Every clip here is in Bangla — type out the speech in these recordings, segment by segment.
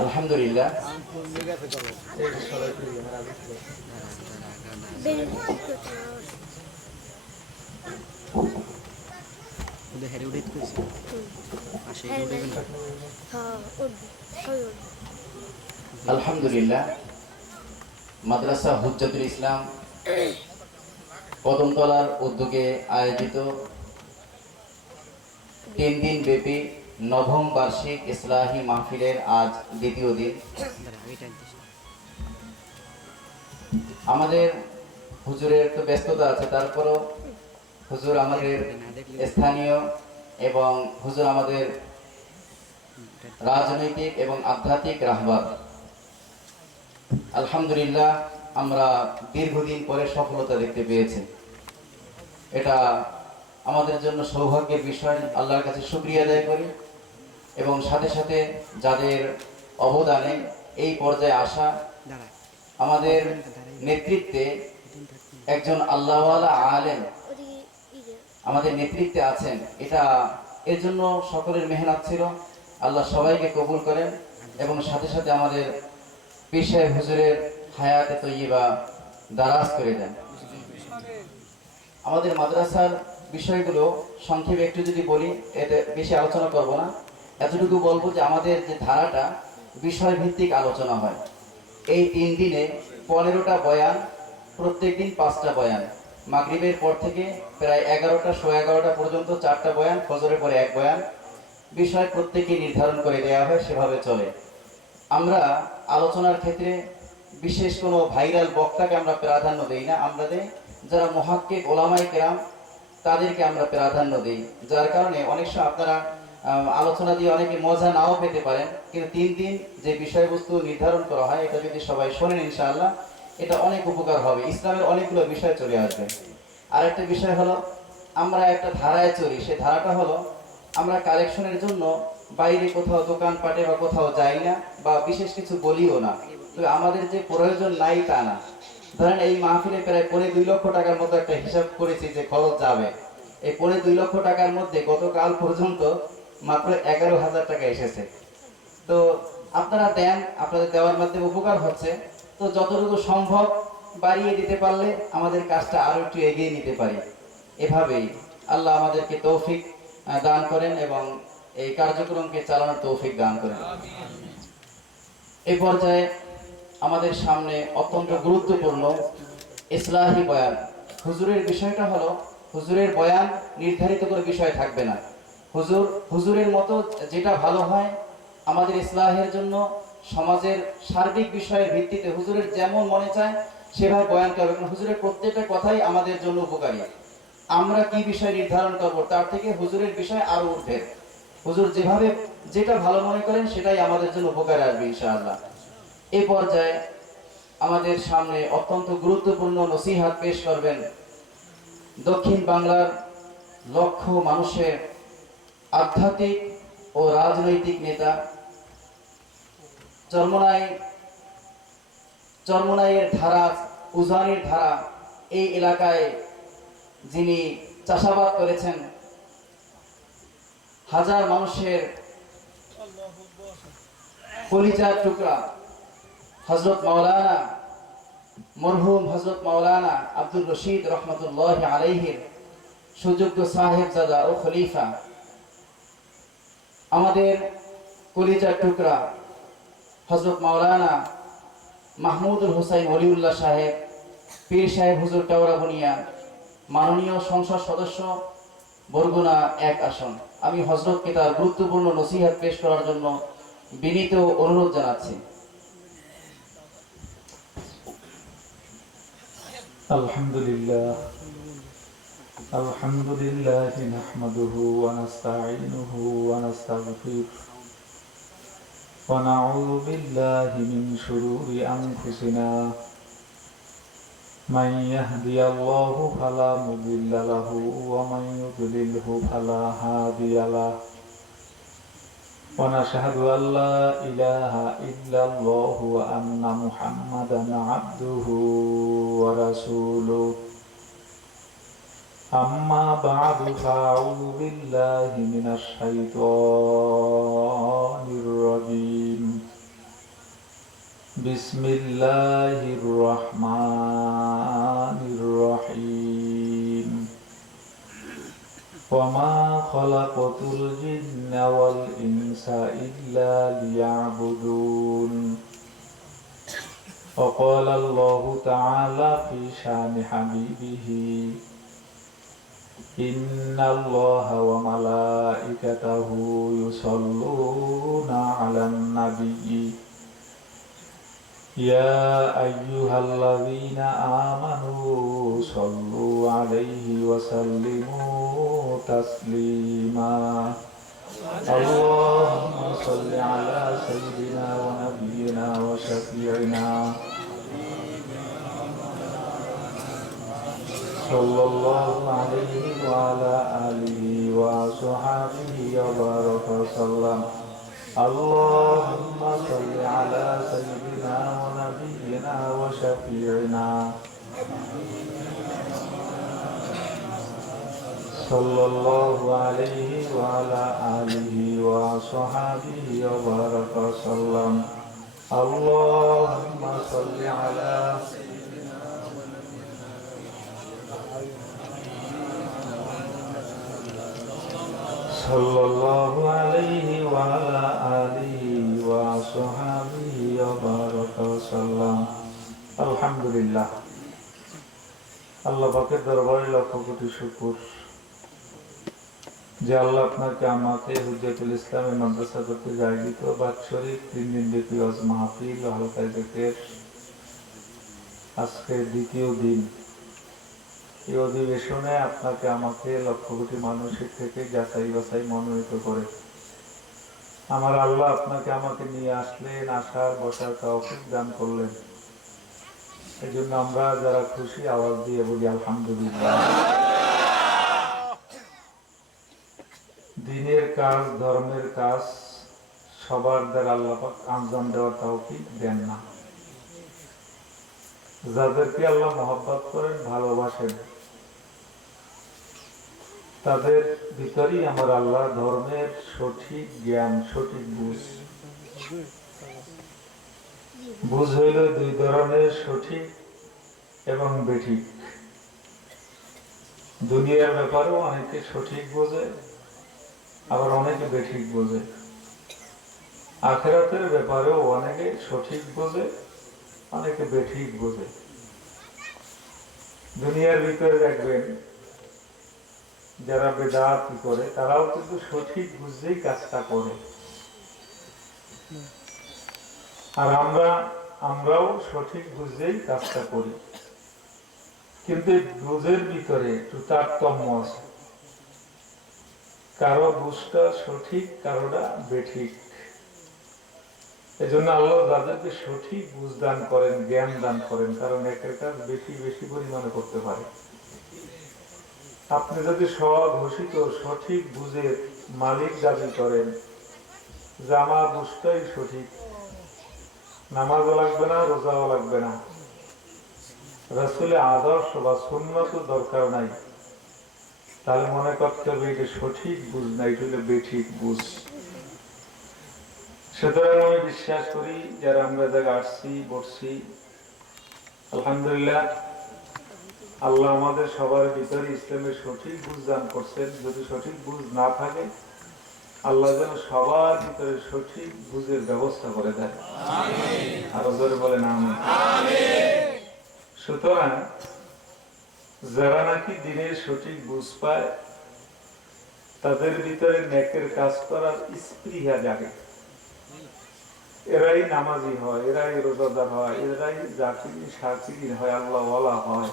আলহামদুলিল্লাহ। আলহামদুলিল্লাহ, মাদ্রাসা হুজ্জাতুল ইসলাম কদমতলার উদ্যোগে আয়োজিত 3 দিন ব্যাপী নবম বার্ষিক ইসলাহি মাহফিলের আজ দ্বিতীয় দিন। আমাদের হুজুরের তো ব্যস্ততা আছে, তারপরও হুজুর আমাদের স্থানীয় এবং হুজুর আমাদের রাজনৈতিক এবং আধ্যাত্মিক রাহবার। আলহামদুলিল্লাহ, আমরা দীর্ঘদিন পরে সফলতা দেখতে পেয়েছি। এটা আমাদের জন্য সৌভাগ্যের বিষয়। আল্লাহর কাছে শুকরিয়া আদায় করি এবং সাথে সাথে যাদের অবদানে এই পর্যায়ে আসা, আমাদের নেতৃত্বে একজন আল্লাহওয়ালা আলেম আমাদের নেতৃত্বে আছেন, এর জন্য সকলের মেহনত ছিল। আল্লাহ সবাইকে কবুল করেন এবং সাথে সাথে আমাদের পীর সাহেব হুজুরের হায়াতে তৈয়বা দারাজ করে দেন। আমাদের মাদ্রাসার বিষয়গুলো সংক্ষেপে একটু যদি বলি, এতে বেশি আলোচনা করব না, এতটুকু বলবো যে আমাদের যে ধারাটা বিষয়ভিত্তিক আলোচনা হয়। এই 3 দিনে 15টা বয়ান, প্রত্যেক দিন 5টা বয়ান। মাগরিবের পর থেকে প্রায় 11টা, 11:15 পর্যন্ত 4টা বয়ান, ফজরের পরে 1 বয়ান। বিষয় প্রত্যেকে নির্ধারণ করে দেওয়া হয়, সেভাবে চলে। আমরা আলোচনার ক্ষেত্রে বিশেষ কোনো ভাইরাল বক্তাকে আমরা প্রাধান্য দেই না, আমরা দেই যারা মুহাক্কিক ওলামায়ে কেরাম, তাদেরকে আমরা প্রাধান্য দিই। যার কারণে অনেক সময় আপনারা আলোচনা দিয়ে অনেকে মজা নাও পেতে পারেন, কিন্তু 3 দিন যে বিষয়বস্তু নির্ধারণ করা হয়, এটা যদি সবাই শোনেন ইনশাআল্লাহ এটা অনেক উপকার হবে। ইসলামের অনেকগুলো বিষয় চলে আসবে। আর একটা বিষয় হলো, আমরা একটা ধারায় চলি। সেই ধারাটা হলো, আমরা কালেকশনের জন্য বাইরে কোথাও দোকানপাটে বা কোথাও যাই না, বা বিশেষ কিছু বলিও না। তবে আমাদের যে প্রয়োজন নাই তা না। ধরেন এই মাহফিলে প্রায় 2.5 লক্ষ টাকার মতো একটা হিসাব করেছি যে খরচ যাবে। এই 2.5 লক্ষ টাকার মধ্যে গতকাল পর্যন্ত মাত্র 11,000 টাকা এসেছে। তো আপনারা দেন, আপনাদের দেওয়ার মাধ্যমে উপকার হচ্ছে। তো যতটুকু সম্ভব বাড়িয়ে দিতে পারলে আমাদের কাজটা আরো একটু এগিয়ে নিতে পারি। এভাবেই আল্লাহ আমাদেরকে তৌফিক দান করেন এবং এই কার্যক্রমকে চালানোর তৌফিক দান করেন। এই পর্যায়ে আমাদের সামনে অত্যন্ত গুরুত্বপূর্ণ ইসলাহি বয়ান। হুজুরের বিষয়টা হলো, হুজুরের বয়ান নির্ধারিত করে বিষয় থাকবে না। হুজুরের মতো যেটা ভালো হয় আমাদের ইসলাহের জন্য, সমাজের সার্বিক বিষয়ের ভিত্তিতে হুজুরের যেমন মনে চায় সেভাবে বয়ান করবে। কারণ হুজুরের প্রত্যেকটা কথাই আমাদের জন্য উপকারী। আমরা কি বিষয় নির্ধারণ করব, তার থেকে হুজুরের বিষয় আরো ঊর্ধ্বে। হুজুর যেভাবে যেটা ভালো মনে করেন সেটাই আমাদের জন্য উপকারে আসবে ইনশাআল্লাহ। এই পর্যায়ে আমাদের সামনে অত্যন্ত গুরুত্বপূর্ণ নসিহত পেশ করবেন দক্ষিণ বাংলার লক্ষ মানুষের আধ্যাত্মিক ও রাজনৈতিক নেতা, চরমনাইয়ের ধারা, উজানির ধারা, এই এলাকায় যিনি চাষাবাদ করেছেন, হাজার মানুষের কলিজার টুকরা হযরত মাওলানা, মরহুম হযরত মাওলানা আব্দুর রশিদ রহমতুল্লাহ আলাইহির সুযোগ্য সাহেবজাদা ও খলিফা, আমাদের কলিজার টুকরা হযরত মাওলানা মাহমুদুল হোসাইন ওলিউল্লাহ সাহেব, পীর সাহেব হুজুর টাওরাবুনিয়া, মাননীয় সংসদ সদস্য বরগুনা 1 আসন। আমি হযরতকে তার গুরুত্বপূর্ণ নসিহত পেশ করার জন্য বিনীত অনুরোধ জানাচ্ছি। আলহামদুলিল্লাহ, আলহামদুলিল্লাহ নাহমাদুহু ওয়া নাস্তাঈনুহু ওয়া নাস্তাগফিরুহ ওয়া নাউযু বিল্লাহি মিন শুরুরি আনফুসিনা মান ইয়াহদিয়াল্লাহু ফালা মুদিল্লা লাহু ওয়া মান ইউদ্লিলহু ফালা হাদিয়া লাহু ওয়া নাশহাদু আল লা ইলাহা ইল্লাল্লাহু ওয়া আন্না মুহাম্মাদান আবদুহু ওয়া রাসূলুহু। أما بعد فأعوذ بالله من الشيطان الرجيم بسم الله الرحمن الرحيم وما خلقت الجن والإنس إلا ليعبدون وقال الله تعالى في شان حبيبه إن الله وملائكته يصلون على النبي يا أيها الذين آمنوا صلوا عليه وسلموا تسليما اللهم صل على سيدنا ونبينا وشفيعنا صلى الله عليه وعلى آله وصحبه وبارك وسلم اللهم صل على سيدنا ونبينا وشفيعنا صلى الله عليه وعلى آله وصحبه وبارك وسلم اللهم صل على صلى الله عليه وعلى آله وصحبه وبارك وسلم الحمد لله আল্লাহ পাকের দরবারে লক্ষ কোটি শুকর যে আল্লাহ আপনাকে আমাকে হুজ্জাতুল ইসলামের মাদ্রাসা করতে আয়োজিত বাৎসরিক 3 দিন ব্যাপী ওয়াজ মাহফিল ও হালকা জিকির আজকে দ্বিতীয় দিন এই অধিবেশনে আপনাকে আমাকে লক্ষ কোটি মানুষের থেকে যাচাই বাছাই মনোনীত করে আমার আল্লাহ আপনাকে আমাকে নিয়ে আসলেন, আসার বসার তৌফিক দান করলেন। এই জন্য আমরা যারা খুশি আওয়াজ দিয়ে বলি আলহামদুলিল্লাহ। দিনের কাজ, ধর্মের কাজ সবার দ্বারা আল্লাহ পাক আঞ্জাম দেওয়ার তৌফিক দেন না। যাদেরকে আল্লাহ মহব্বত করেন, ভালোবাসেন, তাদের ভিতরেই আমার আল্লাহ ধর্মের সঠিক জ্ঞান, সঠিক বুঝ হইল দুই ধরনের, সঠিক এবং বেঠিক। দুনিয়ার ব্যাপারেও অনেকে সঠিক বোঝে, আবার অনেকে বেঠিক বোঝে। আখিরাতের ব্যাপারেও অনেকে সঠিক বোঝে, অনেকে বেঠিক বোঝে। দুনিয়ার ভিতরে দেখবেন যারা বেদাত করে তারাও কিন্তু সঠিক বুঝেই কাজটা করে, আর আমরাও সঠিক বুঝেই কাজটা করি। কিন্তু বুঝের ভিতরে একটু তারতম্য আছে, কারো বুঝটা সঠিক, কারোটা বেঠিক। এজন্য আল্লাহ যাদেরকে সঠিক বুঝ দান করেন, জ্ঞান দান করেন, কারণ একের কাজ বেশি বেশি পরিমাণে করতে পারে। আপনি যদি স্বঘোষিত সঠিক বুঝের মালিক দাবি করেন যে আমার বুঝটাই সঠিক, নামাজও লাগবে না, রোজাও লাগবে না, রাসূলের আদর্শ বা সুন্নত দরকার নাই, তাহলে মনে করতে হবে এটা সঠিক বুঝ না, এটা হলো বেঠিক বুঝ। সুতরাং আমি বিশ্বাস করি যারা আমরা জায়গা আসছি, বসছি, আলহামদুলিল্লাহ আল্লাহ আমাদের সবার ভিতরে ইসলামের সঠিক বুঝ দান করছেন। যদি সঠিক বুঝ না থাকে, আল্লাহ যেন সবার ভিতরে সঠিক বুঝের ব্যবস্থা করে দেয়। আরো জোরে বলেন আমিন। সুতরাং যারা নাকি দিনের সঠিক বুঝ পায়, তাদের ভিতরে নেকের কাজ করার স্পৃহা জাগে। এরাই নামাজি হয়, এরাই রোজাদার হয়, এরাই জাকির শাকির হয়, আল্লাহ ওয়ালা হয়।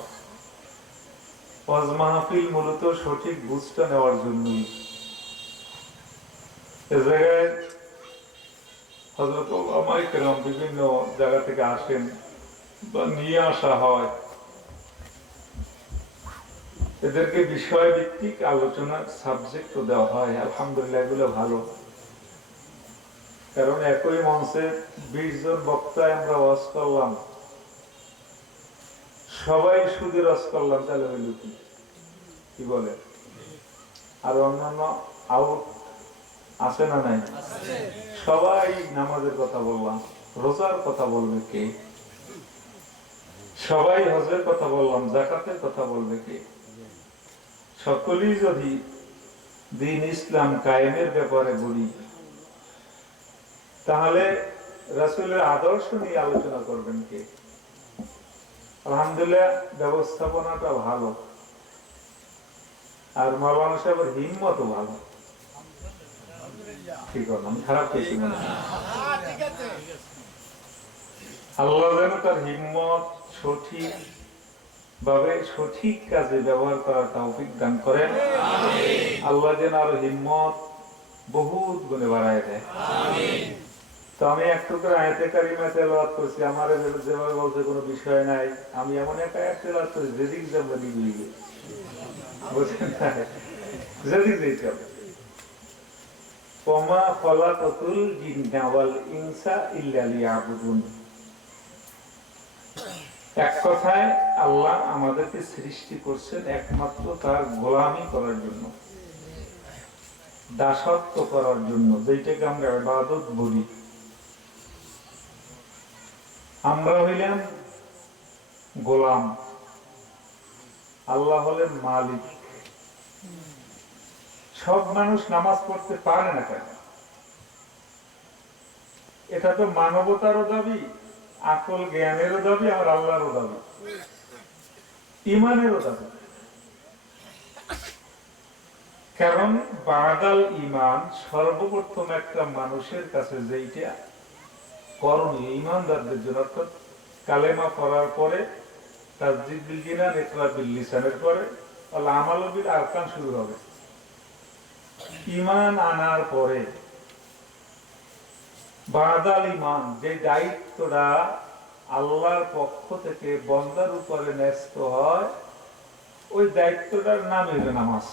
ওয়াজ মাহফিল মূলত সঠিক বুঝটা নেওয়ার জন্যই। এ জায়গায় হযরত উলামায়ে কেরাম বিভিন্ন জায়গা থেকে আসেন বা নিয়ে আসা হয়, এদেরকে বিষয় ভিত্তিক আলোচনার সাবজেক্ট দেওয়া হয়। আলহামদুলিল্লাহ, এগুলো ভালো, কারণ একই মঞ্চে 20 জন বক্তায় আমরা ওয়াজ করলাম, সবাই সুদের ওয়াজ করলাম, তাহলে হইল কি বলে? আর অন্যান্য আউট আছে না নাই? সবাই নামাজের কথা বললাম, রোজার কথা বলবে কে? সবাই হজের কথা বললাম, যাকাতের কথা বলবে কে? সকলেই যদি দ্বীন ইসলাম কায়েমের ব্যাপারে বলি, তাহলে রাসূলের আদর্শ নিয়ে আলোচনা করবেন কে? আলহামদুলিল্লাহ, ব্যবস্থাপনাটা ভালো, আর মাওলানা সাহেবের হিম্মতও ভালো। ঠিক আছে, আমি খারাপ কিছু মনে হয়। আল্লাহ যেন তার হিম্মত সঠিক ভাবে সঠিক কাজে ব্যবহার করার তৌফিক দান করেন। আল্লাহ যেন আরো হিম্মত বহুত গুণে বাড়ায় দেয়। তো আমি একটু করে আয়াতে কারিমা তেলাওয়াত করছি, আমার যেভাবে বলতে কোনো বিষয় নাই, আমি এমন একটা আয়াত তেলাওয়াত করছি যেদিক যাবো দিকে বুঝছেন না, যেদিক যেতে হবে। ওমা খলাকাতুল জিন্না ওয়াল ইনসা ইল্লা লিয়াবুদুন। এক কথায় আল্লাহ আমাদেরকে সৃষ্টি করছেন একমাত্র তার গোলামি করার জন্য, দাসত্ব করার জন্য, যেটাকে আমরা ইবাদত বলি। আমরা হইলাম গোলাম, আল্লাহ হলেন মালিক। সব মানুষ নামাজ পড়তে পারে না কেন? এটা তো মানবতারও দাবি, আকল জ্ঞানেরও দাবি, আমার আল্লাহরও দাবি, ইমানেরও দাবি। কারণ বাদাল ইমান সর্বপ্রথম একটা মানুষের কাছে যেইটা করণীয় ইমানদারদের জন্য, অর্থাৎ কালেমা পড়ার পরে তাসদীক বিল জিনান, ইকরার বিল লিসানের পরে আল আমালু বিল আরকান শুরু হবে। ইমান আনার পরে বাদাল ইমান, যে দায়িত্বটা আল্লাহর পক্ষ থেকে বন্দার উপরে ন্যস্ত হয়, ওই দায়িত্বটার নাম হলো নামাজ।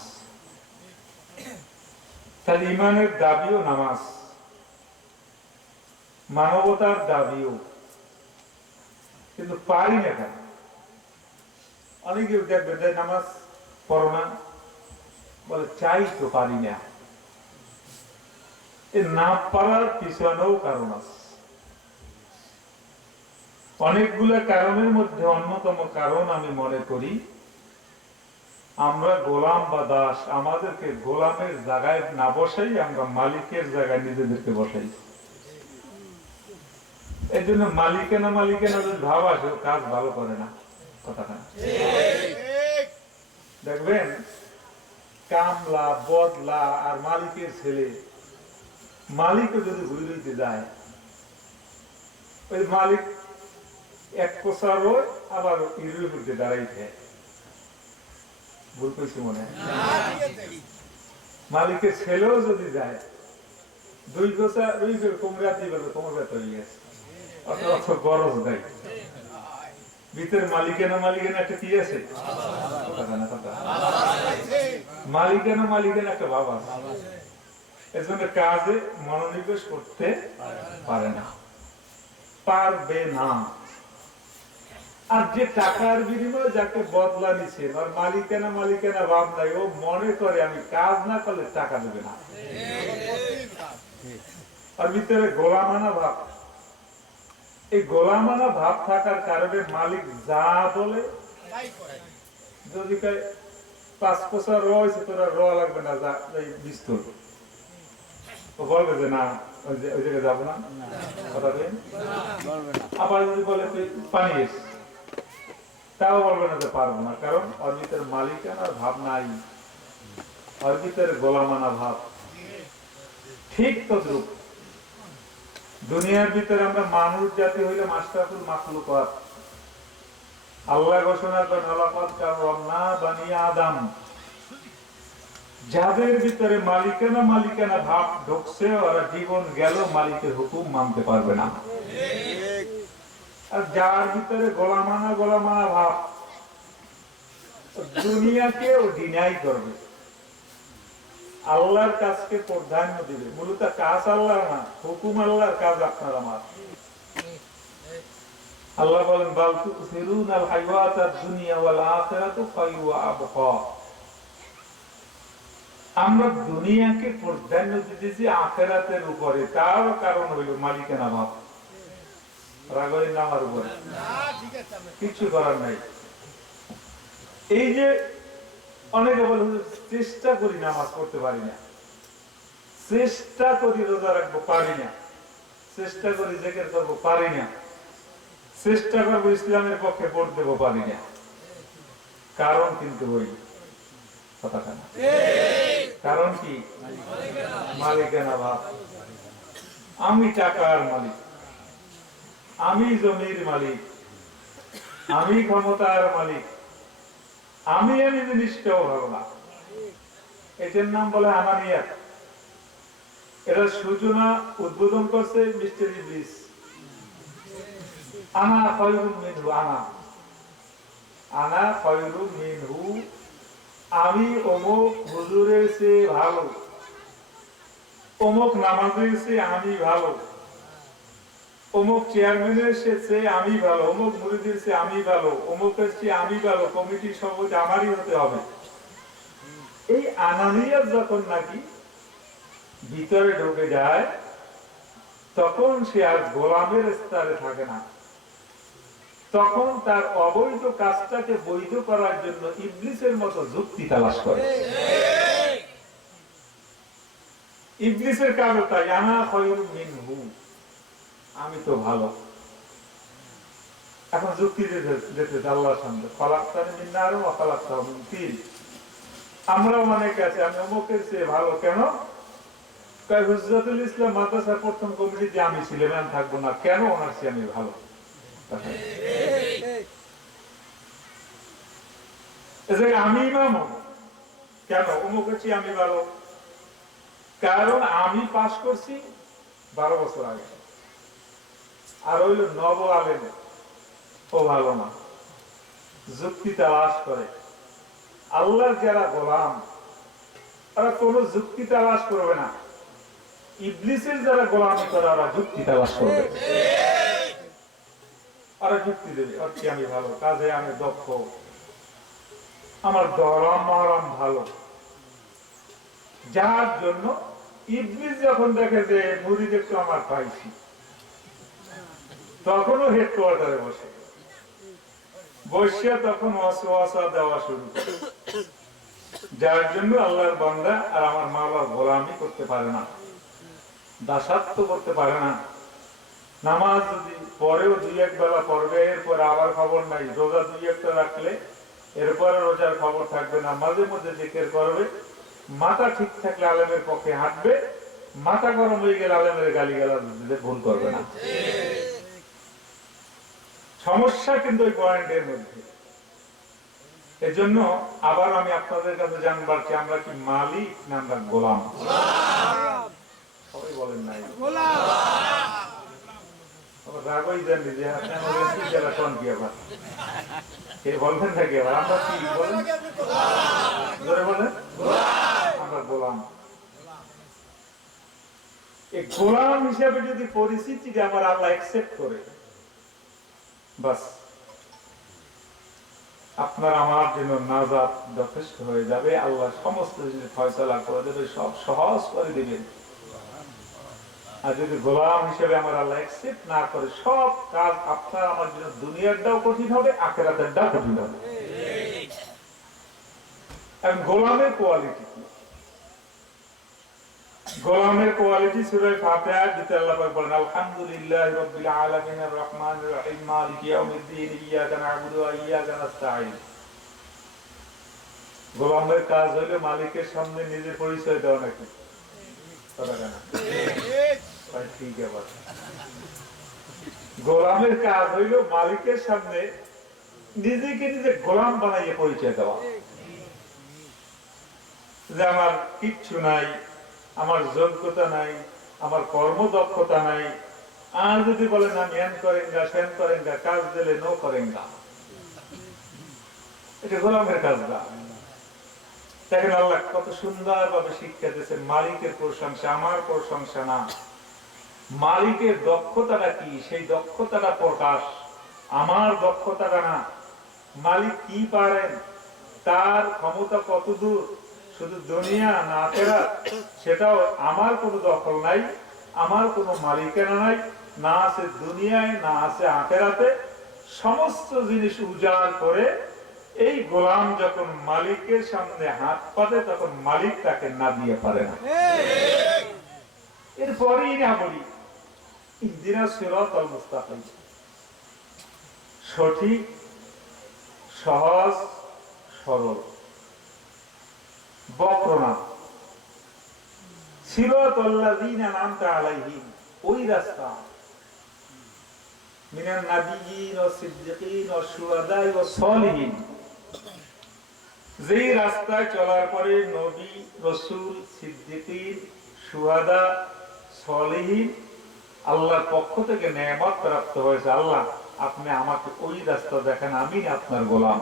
তাহলে ইমানের দাবিও নামাজ, মানবতার দাবিও, কিন্তু পারি না কেন? অনেকে দেখবে নামাজ পড়ো না, বলে চাই তো পারি না। না পারার পিছনেও কারণ আছে, অনেকগুলো কারণের মধ্যে অন্যতম কারণ আমি মনে করি আমরা গোলাম বা দাস, আমাদেরকে গোলামের জায়গায় না বসাই, আমরা মালিকের জায়গায় নিজেদেরকে বসাই। এই জন্য মালিকানা যদি ভাব আসে, কাজ ভালো করে না। কথাটা দেখবেন, কামলা বদলা আর মালিকের ছেলে, মালিকও যদি ঘুরে দিতে যায়, ওই মালিক এক কোষার আবার ইরুর উপরে দাঁড়াইতে, ভুল কইছি মনে হয়। মালিকের ছেলেও যদি যায়, দুই কোষা ওই কোমরা দিবে, কোমর ব্যথা হয়ে গেছে, অত গরজ নাই। ভিতরে মালিকানা একটা কি আছে? মালিকানা একটা ভাব আছে। এজন্য কাজে মনোনিবেশ করতে পারে না, পারবে না। আর যে টাকার বিনিময়ে যাকে বদলা নিছে, আর মালিকানা ভাব নাই, ও মনে করে আমি কাজ না করলে টাকা দেবে না। আর ভিতরে গোলামানা ভাব, এই গোলামানা ভাব থাকার কারণে মালিক যা বলে, যদি 5 বছর রয়েছে তোরা লাগবে না, যা বিস্তর বলবে যে না ওই জায়গায় যাবো না, কথা বলেন। আবার যদি বলে তুই পানি এস, তাও বলবে না যে পারবো না, কারণ ওর ভিতরে মালিকানার ভাব নাই, ওর ভিতরে গোলামানা ভাব। ঠিক তদ্রুপ দুনিয়ার ভিতরে আমরা মানুষ জাতি হইলে মাশরাফুল মাখলুকাত। আল্লাহ ঘোষণা করেন লাকাদ কাররামনা বানি আদম। যাদের ভিতরে মালিকানা ভাব ঢুকছে, ওরা জীবন গেল মালিকের হুকুম মানতে পারবে না। আর যার ভিতরে গোলামানা ভাব, দুনিয়াকে ও ডিনাই করবে, আল্লাহর কাজকে প্রাধান্য দিবে। মূলত কাজ আল্লাহর না, হুকুম আল্লাহর, কাজ আপনার আমার। আল্লাহ বলেন বাল তুসিরুনাল হায়াতাদ দুনিয়া ওয়াল আখিরাতু খায়রু ওয়া আবকা। আমরা দুনিয়াকে প্রাধান্য দিতেছি আখিরাতের উপরে, তার কারণ হইল মালিকানা ভাব। রাগই না আমার উপরে, কিছু করার নাই। এই যে অনেকে বলে চেষ্টা করি নামাজ পড়তে পারি না, চেষ্টা করি রোজা রাখবো পারি না, চেষ্টা করি জিকির করবো পারি না, চেষ্টা করবো ইসলামের পক্ষে ভোট দেবো পারি না। কারণ কিন্তু ওই কথাটা না, কারণ কি মালিকানা ভাব। আমি টাকার মালিক, আমি জমির মালিক, আমি ক্ষমতার মালিক, আমি জিনিসটাও ভালো না। এটার নাম বলে আনানিয়াত। এটা সূচনা উদ্বোধন করছে মিস্টার ইবলিস। আনা খায়রুম মিনহু, আনা খায়রুম মিনহু, আমি অমুক হুজুরের চেয়ে ভালো, অমুক নামাজের চেয়ে আমি ভালো, অমুক চেয়ারম্যানের চেয়ে আমি ভালো, অমুক মুরিদের চেয়ে আমি ভালো, অমুকের চেয়ে আমি ভালো, কমিটির সভাপতি আমারই হতে হবে। এই আনানিয়াত যখন নাকি ভিতরে ঢুকে যায়, তখন সে আর গোলামের স্তরে থাকে না। তখন তার অবৈধ কাজটাকে বৈধ করার জন্য ইবলিসের মতো যুক্তি তালাশ করে। ইবলিসের কাজ তাই, আনা খায়রুম মিনহু, আমি তো ভালো। এখন যুক্তি দিতে আল্লাহর সামনে, খালাকতানি মিন নার ওয়া খালাকতাহু মিন তিন। আমরা অনেকে আছে আমি অমুকের চেয়ে ভালো, কেন? হুজরাতুল ইসলাম মাদ্রাসার প্রথম কমিটিতে আমি ছিলাম, আমি থাকবো না কেন? ওনার চেয়ে আমি ভালো। আমি ইমাম কেন? অমুকের চেয়ে আমি ভালো, কারণ আমি পাস করছি 12 বছর আগে, আর হইল নব আলেম, ও ভালো না। যুক্তি তালাশ করে। আল্লাহর যারা গোলাম, তারা কোন যুক্তি তালাশ করবে না। ইবলিসের যারা গোলামি করে, ওরা যুক্তি তালাশ করবে। ওরা যুক্তি দেবে, হচ্ছে আমি ভালো, কাজে আমি দক্ষ, আমার দরম মহরম ভালো। যার জন্য ইবলিস যখন দেখে যে মুরিদ একটু আমার পাইছি, তখনও হেডকোয়ার্টারে বসে তখন ওয়াসওয়াসা দেওয়া শুরু করে। যার জন্য আল্লাহর বান্দা আর আমার মাওলার গোলামি করতে পারে না, দাসত্ব করতে পারে না। নামাজ যদি পরেও 2-1 বেলা পড়বে, এরপর আবার খবর নাই। রোজা 2-1টা রাখলে এরপরে রোজার খবর থাকবে না। মাঝে মধ্যে জিকির করবে, মাথা ঠিক থাকলে আলেমের পক্ষে হাঁটবে, মাথা গরম হয়ে গেলে আলেমের গালিগালাজ দিতে ভুল করবে না। সমস্যা কিন্তু ওই পয়েন্টের মধ্যে। এজন্য আবার আমি আপনাদের কাছে জানবার চাই, আমরা কি মালিক না আমরা গোলাম? সবাই বলেন নাই রাগই জানি যে যারা কোন কি আবার কে বলবেন নাকি আবার আমরা কি বলেন? জোরে বলেন, আমরা গোলাম। এই গোলাম হিসাবে যদি পরিস্থিতিটা আমার আল্লাহ অ্যাকসেপ্ট করে, বাস আপনার আমার জন্য নাজাত যথেষ্ট হয়ে যাবে। আল্লাহ সমস্ত জিনিস ফয়সালা করে দেবে, সব সহজ করে দিবেন। আর যদি গোলাম হিসেবে আমার আল্লাহ অ্যাকসেপ্ট না করে, সব কাজ আপনার আমার জন্য দুনিয়ারটাও কঠিন হবে, আখিরাতেরটাও কঠিন হবে। এখন গোলামের কোয়ালিটি কি? গোলামের কোয়ালিটি সূরা ফাতিহা দিতে আল্লাহ পাক বলেন, আলহামদুলিল্লাহি রাব্বিল আলামিন আর রহমানির রহিম মালিকি ইয়াউমিদ্দিন ইয়্যাকা না'বুদু ওয়া ইয়্যাকা নাস্তাঈন। গোলামের কাজ হলো মালিকের সামনে নিজের পরিচয় দেওয়া নাকি? ঠিক আছে। গোলামের কাজ হইল মালিকের সামনে নিজেকে নিজে গোলাম বানাইয়ে পরিচয় দেওয়া, যে আমার কিচ্ছু নাই, আমার যোগ্যতা নাই, আমার কর্মদক্ষতা নাই। আর যদি বলেন আমি এন করেঙ্গা সেন করেঙ্গা, কাজ দিলে নো করেঙ্গা, এটা গোলামের কাজ না। দেখেন আল্লাহ কত সুন্দর ভাবে শিক্ষা দিয়েছেন, মালিকের প্রশংসা, আমার প্রশংসা না। মালিকের দক্ষতাটা কি, সেই দক্ষতাটা প্রকাশ, আমার দক্ষতাটা না। মালিক কি পারেন, তার ক্ষমতা কতদূর, শুধু দুনিয়া না আখিরাত, সেটাও আমার কোনো দখল নাই। আমার কোনো মালিকানা নাই, না আছে দুনিয়ায়, না আছে আখেরাতে। সমস্ত জিনিস উজাড় করে এই গোলাম যখন মালিকের সামনে হাত পাতে তখন মালিক তাকে না দিয়ে পারে না। এরপরেই না বলি ইহদিনা সিরাতাল মুস্তাকিম, সঠিক, সহজ, সরল, বক্রনা। সিরাতাল্লাযীনা আন'আমতা আলাইহিম, ওই রাস্তা, মিনান নাবিয়্যিন ওয়াস সিদ্দীকিন ওয়াস শুহাদা'i ওয়াস সালিহিন, যেই রাস্তায় চলার পরে নবী, রাসূল, সিদ্দীকিন, শুহাদা, সালিহিন আল্লাহর পক্ষ থেকে নেয়ামত প্রাপ্ত হয়েছে। আল্লাহ আপনি আমাকে ওই রাস্তা দেখান, আমি আপনার গোলাম।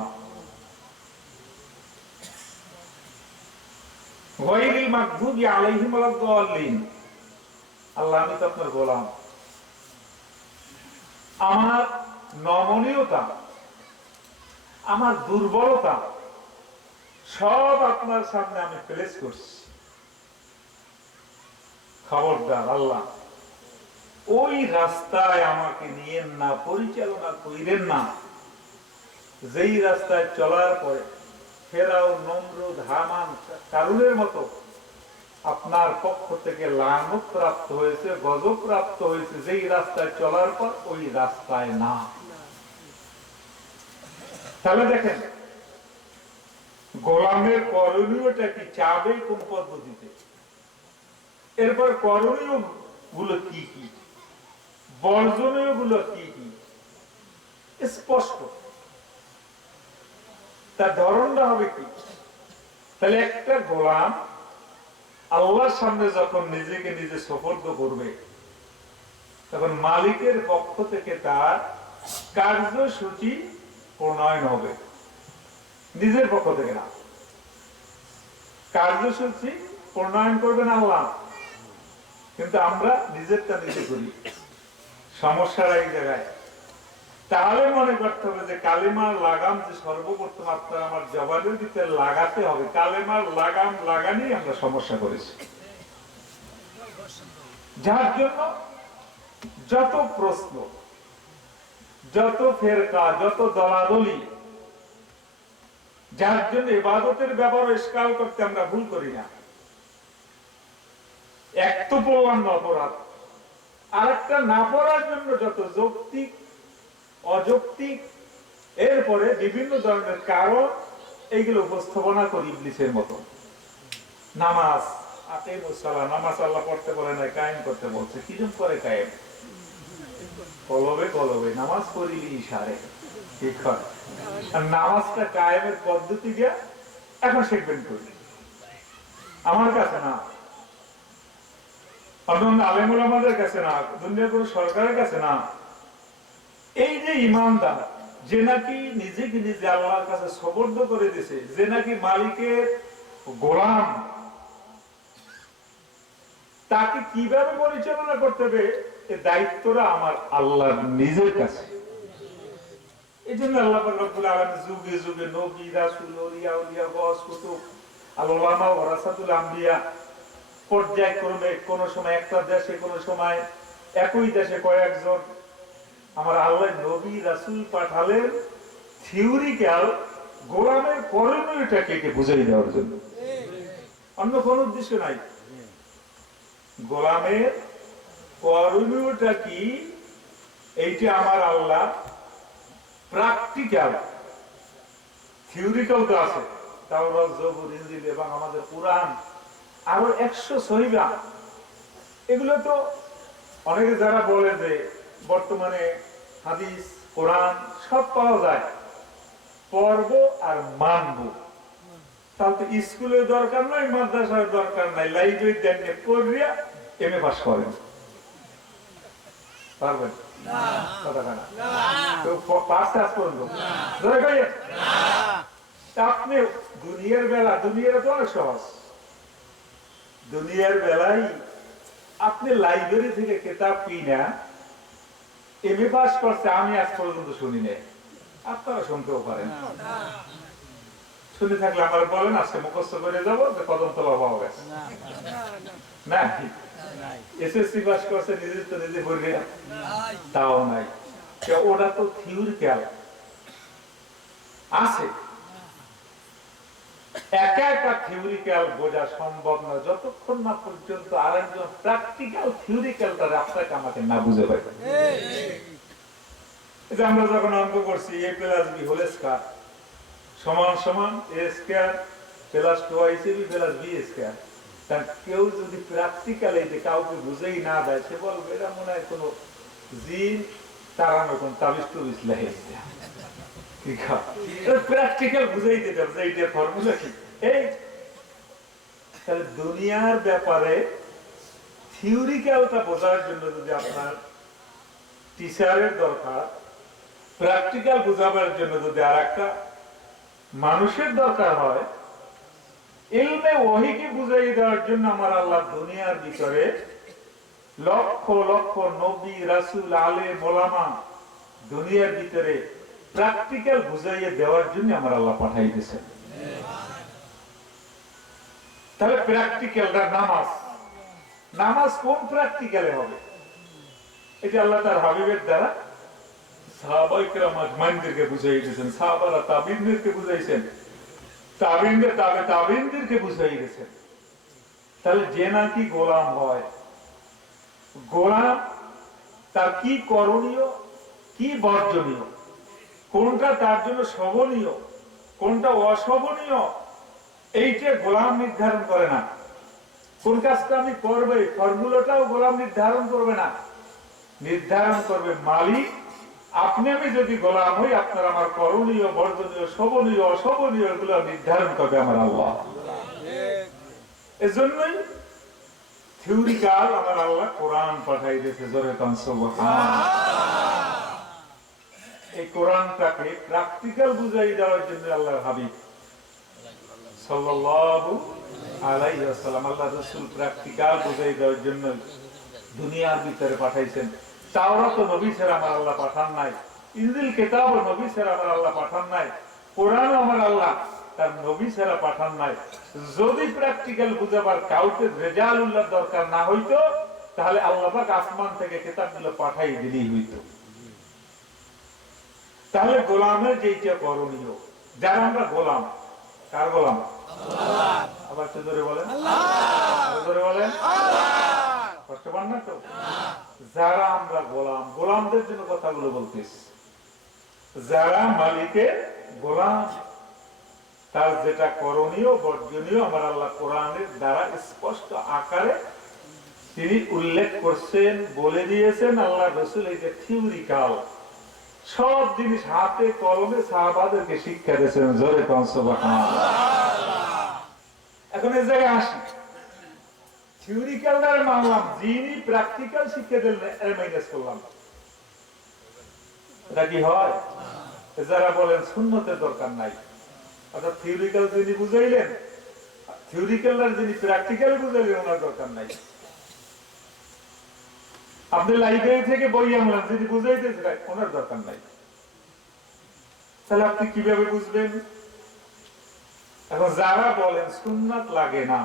গায়রিল মাগদুবি আলাইহিম ওয়ালাদ-দাল্লিন, আল্লাহ আমি তো আপনার গোলাম। আমার নমনীয়তা, আমার দুর্বলতা সব আপনার সামনে আমি প্লেস করছি। খবরদার আল্লাহ ওই রাস্তায় আমাকে নিয়েন না, পরিচালনা করিলেন না, যেই রাস্তায় চলার পরে ফেরাউন, নমরুদ, হামান, কারুনের মতো আপনার পক্ষ থেকে লানত প্রাপ্ত হয়েছে, গজব প্রাপ্ত হয়েছে, যেই রাস্তায় চলার পর ওই রাস্তায় না। তাহলে দেখেন গোলামের করণীয়টা কি, চাবে কোন পদ্ধতিতে, এরপর করণীয় গুলো কি কি, বর্জনীয় গুলো কি কি, স্পষ্ট। তার ধরনটা হবে কি? তাহলে একটা গোলাম আল্লাহর সামনে যখন নিজেকে নিজে সুপর্দ করবে তখন মালিকের পক্ষ থেকে তার কার্যসূচি প্রণয়ন হবে, নিজের পক্ষ থেকে না। কার্যসূচি প্রণয়ন করবেন আল্লাহ, কিন্তু আমরা নিজেরটা নিজে করি। সমস্যার এই জায়গায় তাহলে মনে করতে হবে যে কালেমার লাগাম যে সর্বপ্রথম আপনার আমার জবানের ভিতরে লাগাতে হবে, কালেমার লাগাম লাগানি আমরা সমস্যা করেছি। যার জন্য যত প্রশ্ন, যত ফেরকা, যত দলাদলি, যার জন্য ইবাদতের ব্যাপারে ইশকাল করতে আমরা ভুল করি না। এক তো পড়লাম না অপরাধ, আর একটা না পড়ার জন্য যত যৌক্তিক, অযৌক্তিক, এরপরে বিভিন্ন ধরনের কারণ, এইগুলো উপস্থাপনা করি ইবলিসের মতো। নামাজ, আকিমুস সালাহ, নামাজ আল্লাহ পড়তে বলে না, কায়েম করতে বলছে। কি জন্য করে কায়েম? কলবে কলবে নামাজ পড়িলি ইশারে, ঠিক হয়। আর নামাজটা কায়েমের পদ্ধতি দিয়ে এখন শিখবেন করি, আমার কাছে না, অন্য আলেমুল আমাদের কাছে না, দুনিয়ার কোন সরকারের কাছে না। এই যে ইমানদার, যে নাকি নিজেকে নিজে আল্লাহর কাছে সুপর্দ করে দিয়েছে, যে নাকি মালিকের গোলাম, তাকে কিভাবে পরিচালনা করতে হবে এই দায়িত্বটা আমার আল্লাহর নিজের কাছে। এই জন্য আল্লাহ পাক রব্বুল আলামিন যুগে যুগে নবী, রাসূল, ওলিয়া, উলিয়া, গস, কুতুব, আল উলামা ওয়ারাসাতুল আম্বিয়া, পর্যায়ক্রমে কোন সময় একটা দেশে, কোন সময় একই দেশে কয়েকজন আমার আল্লাহ নবী রাসূল পাঠালেন থিওরিক্যাল গোলামের করণীয়টাকে বুঝিয়ে দেওয়ার জন্য, অন্য কোন উদ্দেশ্য নাই। গোলামের করণীয়টা কি এইটা আমার আল্লাহ প্র্যাকটিক্যাল, থিওরিক্যাল তো আছে, তাওরাত, জবুর, ইনজিল এবং আমাদের কুরআন, আরো 100 সহিবা। এগুলো তো অনেকে যারা বলে যে বর্তমানে হাদিস, কোরআন সব পাওয়া যায়, পড়ব আর মানব, তাহলে তো স্কুলের দরকার নাই, মাদ্রাসার দরকার নাই, লাইব্রেরি দেন পড়িয়া এমএ পাস করেন, পারবেন না? তো পাস কাজ করব আপনি দুনিয়ার বেলা, দুনিয়ার তো অনেক সহজ। দুনিয়ার বেলায় আপনি লাইব্রেরি থেকে কিতাব কিনা এমএ পাস করছে, আমি আজ পর্যন্ত শুনি নাই, আপনারা শুনতেও পারেন। শুনে থাকলে আমার বলেন, আজকে মুখস্থ করে যাবো যে কদমতলা পাওয়া গেছে না, এসএসসি পাস করছে নিজে তো নিজে পড়বে না, তাও নাই। ওটা তো থিওরিক্যাল আছে, একা একা থিওরিক্যাল বোঝা সম্ভব না যতক্ষণ না পর্যন্ত আরেকজন প্র্যাকটিক্যাল থিওরিক্যালটা আপনাকে আমাকে না বুঝে পাই। আমরা যখন অঙ্ক করছি a plus b whole square সমান সমান a square plus 2ac plus b square, তা কেউ যদি প্র্যাকটিক্যাল এই যে কাউকে বুঝেই না দেয়, সে বলবে এটা মনে হয় কোনো জিন তারানো কোন তাবিজ টুবিজ লেগেছে। প্র্যাকটিক্যাল বুঝাই দিতে হবে যে এইটার ফর্মুলা কি। এই তাহলে দুনিয়ার ব্যাপারে থিওরিক্যালটা বোঝার জন্য যদি আপনার টিচারের দরকার, প্র্যাকটিক্যাল বোঝাবার জন্য যদি আরেকটা মানুষের দরকার হয়, ইলমে ওহীকে বুঝাই দেওয়ার জন্য আমার আল্লাহ দুনিয়ার ভিতরে লক্ষ লক্ষ নবী রাসূল আলেম ওলামা দুনিয়ার ভিতরে প্র্যাকটিক্যাল বুঝাইয়ে দেওয়ার জন্য আমার আল্লাহ পাঠাই দিয়েছেন। তাহলে প্র্যাকটিক্যালটা নামাজ, নামাজ কোন প্র্যাকটিক্যালে হবে? এটা আল্লাহ তার হাবিবের দ্বারা সাহাবায়ে কেরাম আজমাইনদেরকে বুঝাই দিয়েছেন, সাহাবারা তাবিঈনদেরকে বুঝাইছেন, তাবিঈনদের তাবিঈনদেরকে বুঝাই দিয়েছেন। তাহলে যে নাকি গোলাম হয়, গোলাম তার কি করণীয় কি বর্জনীয়, কোনটা তার জন্য শোভনীয় কোনটা অশোভনীয়, এইটা গোলাম নির্ধারণ করে না। কোন কাজটা আমি করবে ফর্মুলাটাও গোলাম নির্ধারণ করবে না, নির্ধারণ করবে মালিক। আপনি আমি যদি গোলাম হই, আপনার আমার করণীয় বর্জনীয় শোভনীয় অশোভনীয় এগুলো নির্ধারণ করবে আমার আল্লাহ। এজন্যই থিওরিক্যাল আমার আল্লাহ কোরআন পাঠাই দিয়েছে, জোরে কান সুবহানাল্লাহ। এই কোরআনটাকে প্র্যাকটিক্যাল বুঝাই দেওয়ার জন্য আল্লাহর হাবিব সাল্লাল্লাহু আলাইহি ওয়াসাল্লাম, আল্লাহ রাসূল প্র্যাকটিক্যাল বুঝাই দেওয়ার জন্য দুনিয়ার ভিতরে পাঠাইছেন। তাওরাত নবী ছাড়া আমার আল্লাহ পাঠান নাই, ইনজিল কিতাব নবী ছাড়া আমার আল্লাহ পাঠান নাই, কোরআন আমার আল্লাহ তার নবী ছাড়া পাঠান নাই। যদি প্র্যাকটিক্যাল বুঝাবার কাউকে রেজালুল্লাহ দরকার না হইতো, তাহলে আল্লাহ পাক আসমান থেকে কিতাবগুলো পাঠাই দিলেই হইতো। তাহলে গোলামের যেটা করণীয়, যারা আমরা গোলাম, কার গোলাম? আল্লাহ। আবার তো জোরে বলেন আল্লাহ, জোরে বলেন আল্লাহ। কষ্ট পান না তো? যারা আমরা গোলাম, গোলামদের জন্য কথাগুলো বলতেছি। যারা মালিকের গোলাম, তার যেটা করণীয় বর্জনীয় আমার আল্লাহ কোরআনের দ্বারা স্পষ্ট আকারে তিনি উল্লেখ করছেন, বলে দিয়েছেন। আল্লাহ রাসূল এই যে থিওরিক্যাল সব জিনিস হাতে কলমে সাহাবাদেরকে শিক্ষা দিয়েছেন, জোরে কান সুবহানাল্লাহ। এখন এই জায়গায় আসি, থিওরিক্যাল দ্বারা মানলাম, যিনি প্র্যাকটিক্যাল শিক্ষা দিলেন এর মাইনাস করলাম, এটা কি হয়? যারা বলেন সুন্নতের দরকার নাই, অর্থাৎ থিওরিক্যাল যিনি বুঝাইলেন, থিওরিক্যাল আর যিনি প্র্যাকটিক্যাল বুঝাইলেন ওনার দরকার নাই। আপনি লাইব্রেরি থেকে বই আনলেন, যিনি বুঝাইতেছেন ওনার দরকার নাই। তাহলে আপনি কিভাবে বুঝবেন? এখন যারা বলেন সুন্নাত লাগে না,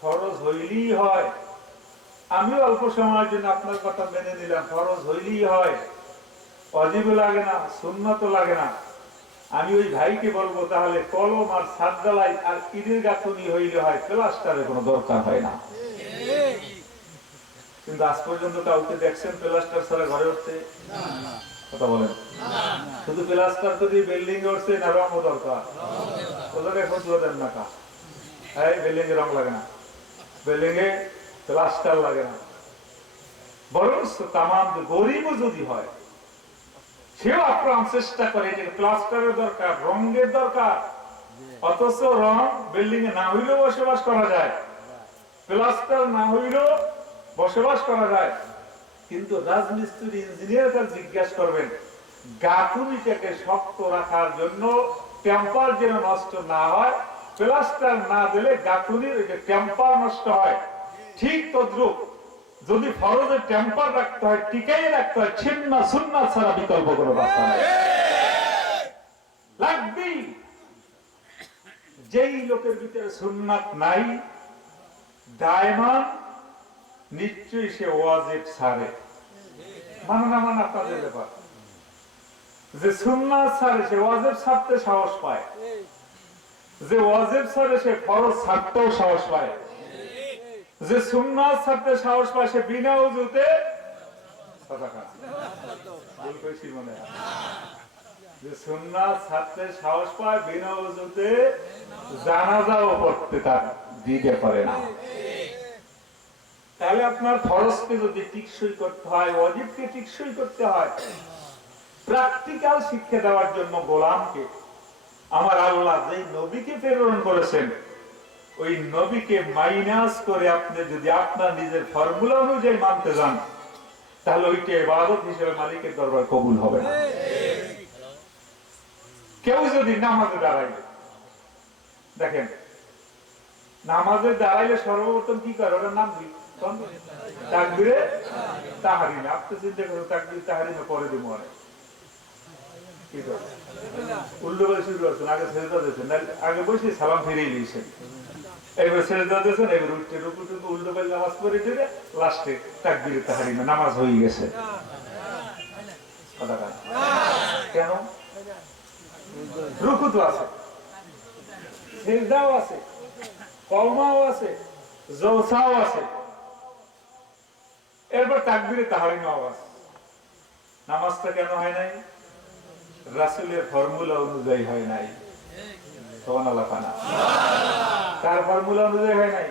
ফরজ হইলেই হয়, আমি অল্প সময়ের জন্য আপনার কথা মেনে নিলাম, ফরজ হইলেই হয়, ওয়াজিবও লাগে না সুন্নাতও লাগে না, আমি ওই ভাইকে বলবো তাহলে কলম আর ছাদ ঢালাই আর ইটের গাঁথনি হইলে হয়, প্লাস্টারের কোনো দরকার হয় না। কিন্তু আজ পর্যন্ত কাউকে দেখছেন প্লাস্টার ছাড়া ঘরে উঠছে? কথা বলেন, শুধু প্লাস্টার যদি বিল্ডিং এ উঠছে না রঙও দরকার? ওদেরকে ফসল দেন না, কা এই বিল্ডিং এ রং লাগে না, বিল্ডিং এ প্লাস্টার লাগে না, বরং তামাম গরিবও যদি হয় সেও আপ্রাণ চেষ্টা করে যে প্লাস্টারের দরকার, রঙের দরকার। অথচ রং বিল্ডিং এ না হইলেও বসবাস করা যায়, প্লাস্টার না হইলেও বসবাস করা যায়। কিন্তু রাজমিস্ত্রি ইঞ্জিনিয়ার কাছে জিজ্ঞাসা করবেন, গাঁথুনিটাকে শক্ত রাখার জন্য টেম্পার যেন নষ্ট না হয়, প্লাস্টার না দিলে গাঁথুনির টেম্পার নষ্ট হয়। ঠিক তদ্রুপ যদি ফরজের টেম্পার রাখতে হয়, টিকাই রাখতে হয়, ছিন্ন সুন্নাত ছাড়া বিকল্প কোনো রাস্তা নাই, লাগবেই। যেই লোকের ভিতরে সুন্নাত নাই, দায়মান নিশ্চয়ই সে ওয়াজিব ছাড়ে। মানে না মানে আপনাদের ব্যাপার। যে সুন্নাত ছাড়ে সে ওয়াজিব ছাড়তে সাহস পায়, যে ওয়াজিব ছাড়ে সে ফরজ ছাড়তেও সাহস পায়, যে সুন্নাত ছাড়তে সাহস পায় সে বিনা ওযুতে সাদাকা। ভুল কইছি মনে হয়? যে সুন্নাত ছাড়তে সাহস পায় বিনা ওযুতে জানাজাও পড়তে তার দিতে পারে না। তাহলে আপনার ফরজকে যদি টিকসই করতে হয়, ওয়াজিবকে টিকসই করতে হয়, প্র্যাকটিক্যাল শিক্ষা দেওয়ার জন্য গোলামকে আমার আল্লাহ যে নবীকে প্রেরণ করেছেন, ওই নবীকে মাইনাস করে আপনি যদি আপনার নিজের ফর্মুলা অনুযায়ী মানতে যান, তাহলে ওইটা ইবাদত হিসেবে মালিকের দরবার কবুল হবে না। কেউ যদি নামাজে দাঁড়াইলে, দেখেন নামাজে দাঁড়াইলে সর্বপ্রথম কি করে, ওটার নাম কি? তাকবীরে তাহরিম। আপনি চিন্তা করুন তাকবীর তাহরিমে পরে দিব অনেক কি করে উল্টো করে শুরু করছেন, আগে সেজদা দিয়েছেন, আগে বসে সালাম ফিরিয়ে দিয়েছেন, এবার সেজদা দিয়েছেন, এবার উঠতে রুকুটুকু উল্টো করে নামাজ পড়ে দিলে লাস্টে তাকবীরে তাহরিমে নামাজ হয়ে গেছে। কেন? রুকু তো আছে, সিজদাও আছে, কলমাও আছে, জলসাও আছে, এরপর তাকবীরে তাহরিমাও আছে। নামাজটা কেন হয় নাই? রাসূলের ফর্মুলা অনুযায়ী হয় নাই। সুবহানাল্লাহ। কার ফর্মুলা অনুযায়ী হয় নাই?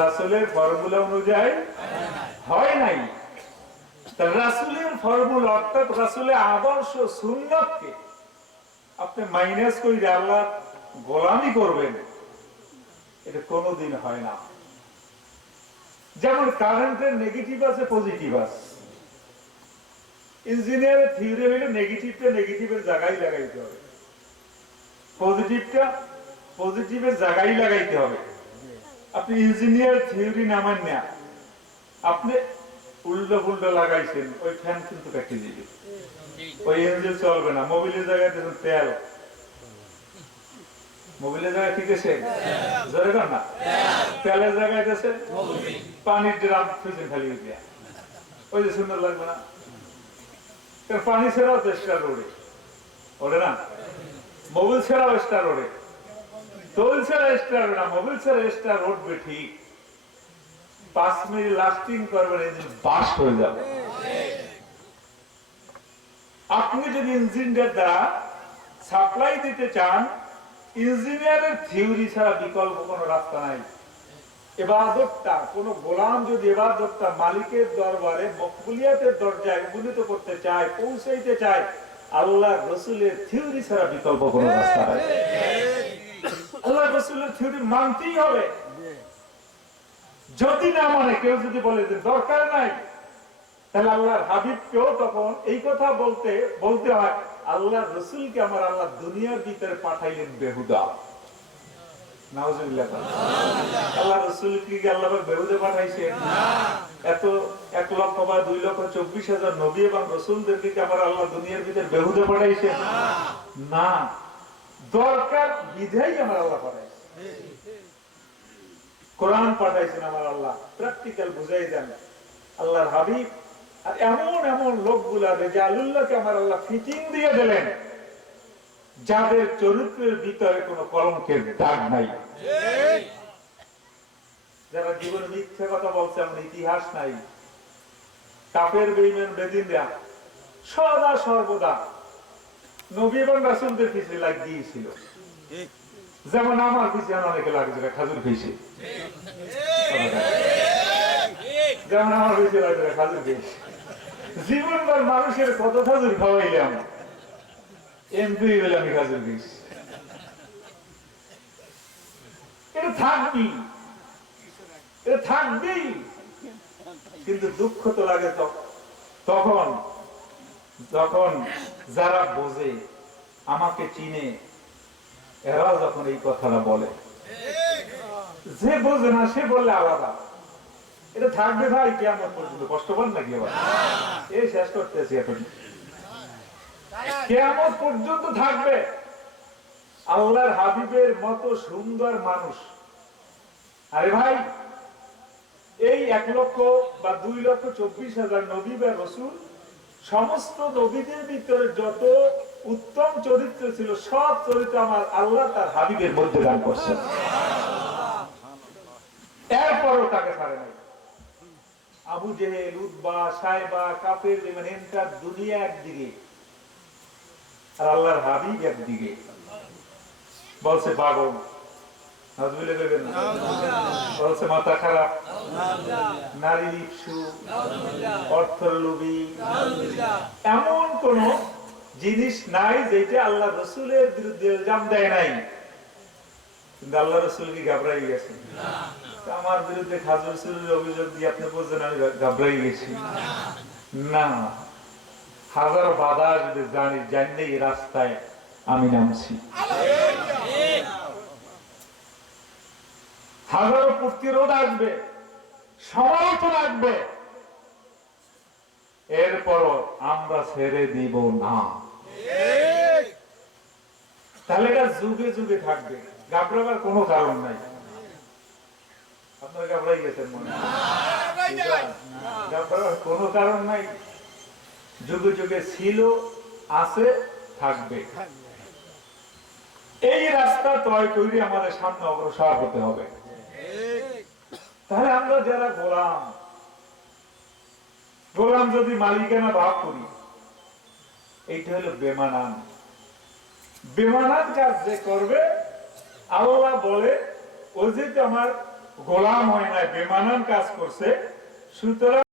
রাসূলের ফর্মুলা অনুযায়ী হয় নাই। রাসূলের ফর্মুলা অর্থাৎ রাসূলের আদর্শ সুন্নাতকে আপনি মাইনাস করে আল্লাহ গোলামি করবেন, এটা কোনোদিন হয় না। যেমন কারেন্টের নেগেটিভ আছে, পজিটিভ আছে। ইঞ্জিনিয়ারের থিওরি হইলে নেগেটিভটা নেগেটিভের জায়গায় লাগাইতে হবে, পজিটিভটা পজিটিভের জায়গায় লাগাইতে হবে। আপনি ইঞ্জিনিয়ার থিওরি নামান না, আপনি উল্টো পুল্টো লাগাইছেন, ওই ফ্যান কিন্তু কেটে দিবে, ওই ইঞ্জিন চলবে না। মোবিলের জায়গায় দেখুন তেল, মোবিলের জায়গায় ঠিক আছে জোরে কর না, তেলের জায়গায় আছে পানির ড্রাম ফ্রিজে খালি দেয়া, ওই যে সুন্দর লাগবে না? পানি ছাড়াও তো স্টার ওড়ে, ওড়ে না? মোবিল ছাড়াও স্টার ওড়ে, তোল ছাড়া স্টার ওড়ে না, মোবিল ছাড়া স্টার উঠবে ঠিক, 5 মিনিট লাস্টিং করবে না, ইঞ্জিন বাস্ট হয়ে যাবে। আপনি যদি ইঞ্জিনটার দ্বারা সাপ্লাই দিতে চান, ইঞ্জিনিয়ারের থিওরি ছাড়া বিকল্প কোনো রাস্তা নাই। ইবাদতটা কোন গোলাম যদি ইবাদতটা মালিকের দরবারে মকবুলিয়াতের দরজায় উন্নীত করতে চায়, পৌঁছাইতে চায়, আল্লাহ রাসূলের থিওরি ছাড়া বিকল্প কোনো রাস্তা নাই। আল্লাহ রাসূলের থিওরি মানতেই হবে। যদি না মানে, কেউ যদি বলে যে দরকার নাই, তাহলে আল্লাহর হাবিবকেও তখন এই কথা বলতে হয়, আল্লাহ রাসূলকে আমার আল্লাহ দুনিয়ার ভিতরে পাঠাইলেন বেহুদা। নাউজুবিল্লাহ। আল্লাহ রাসূলকে কি আল্লাহ বেহুদা পাঠাইছেন? এত 1 লক্ষ বা 2,24,000 নবী এবং রাসূলদেরকে কি আমার আল্লাহ দুনিয়ার ভিতরে বেহুদা পাঠাইছেন? না, দরকার বিধাই আমার আল্লাহ পাঠাইছেন। কোরআন পাঠাইছেন আমার আল্লাহ, প্র্যাকটিক্যাল বুঝাই দেন আল্লাহর হাবিব। আর এমন এমন লোকগুলা রিজালুল্লাহকে আমার আল্লাহ ফিটিং দিয়ে দিলেন, যাদের চরিত্রের ভিতরে কোনো কলঙ্কের দাগ নাই, যারা জীবনে মিথ্যে কথা বলছে, এমন ইতিহাস নাই। কাফের বেঈমান বেদিনরা সদা সর্বদা নবী এবং রাসূলদের পিছনে লাগ দিয়েছিল, যেমন আমার পিছনে অনেকে লাগছিল খাজুর পিছে, যেমন আমার পিছনে লাগছিল খাজুর পিছে। জীবনভর মানুষের কত খাজুর খাওয়াইলাম, এমপি হইলে আমি খাজুর পিছে। এটা থাকবেই, এটা থাকবেই। কিন্তু দুঃখ তো লাগে তখন যখন যারা বোঝে, আমাকে চিনে, এরা যখন এই কথাটা বলে। যে বোঝে না সে বললে আলাদা, এটা থাকবে ভাই কিয়ামত পর্যন্ত। কষ্ট পান নাকি আবার? এই শেষ করতেছি এখন, কিয়ামত পর্যন্ত থাকবে। আল্লাহর হাবিবের মতো সুন্দর মানুষ, আরে ভাই এই 1,00,000 বা 2,24,000 নবী বা রাসূল, সমস্ত নবীদের ভিতরে যত উত্তম চরিত্র ছিল সব চরিত্র আমার আল্লাহ তার হাবিবের মধ্যে দান করছেন। এরপরও তাকে ছাড়ে নাই। আবু জেহেল, উতবা, সাইবা, কাফের, মানে এন্টার দুনিয়া একদিকে আর আল্লাহর হাবিব একদিকে। বলছে পাগল, নাউজুবিল্লাহ কইবেন না, বলছে মাথা খারাপ, নারী লিপসু, অর্থের লোভী, এমন কোন জিনিস নাই যেটা আল্লাহ রসুলের বিরুদ্ধে ইলজাম দেয় নাই। কিন্তু আল্লাহ রসুল কি ঘাবড়াই গেছে? আমার বিরুদ্ধে খাজুর চুরির অভিযোগ দিয়ে আপনি বলছেন আমি ঘাবড়াই গেছি? না, হাজার বাধা আসবে জানি, জানলে এই রাস্তায় আমি নামছি। হাজারো প্রতিরোধ আসবে, সমালোচনা আসবে, এরপরও আমরা ছেড়ে দিব না। তাহলে এটা যুগে যুগে থাকবে, ঘাবড়াবার কোনো কারণ নাই। আপনারা ঘাবড়াই গেছেন মনে হয়? ঘাবড়াবার কোনো কারণ নাই। যুগে যুগে ছিল, আছে, থাকবে। এই রাস্তা তয় করে আমাদের সামনে অগ্রসর হতে হবে। তাহলে আমরা যারা গোলাম, গোলাম যদি মালিকানা ভাগ করি, এইটা হলো বেমানান। বেমানান কাজ যে করবে, আল্লাহ বলে ও যে আমার গোলাম হয় না, বেমানান কাজ করছে, সুতরাং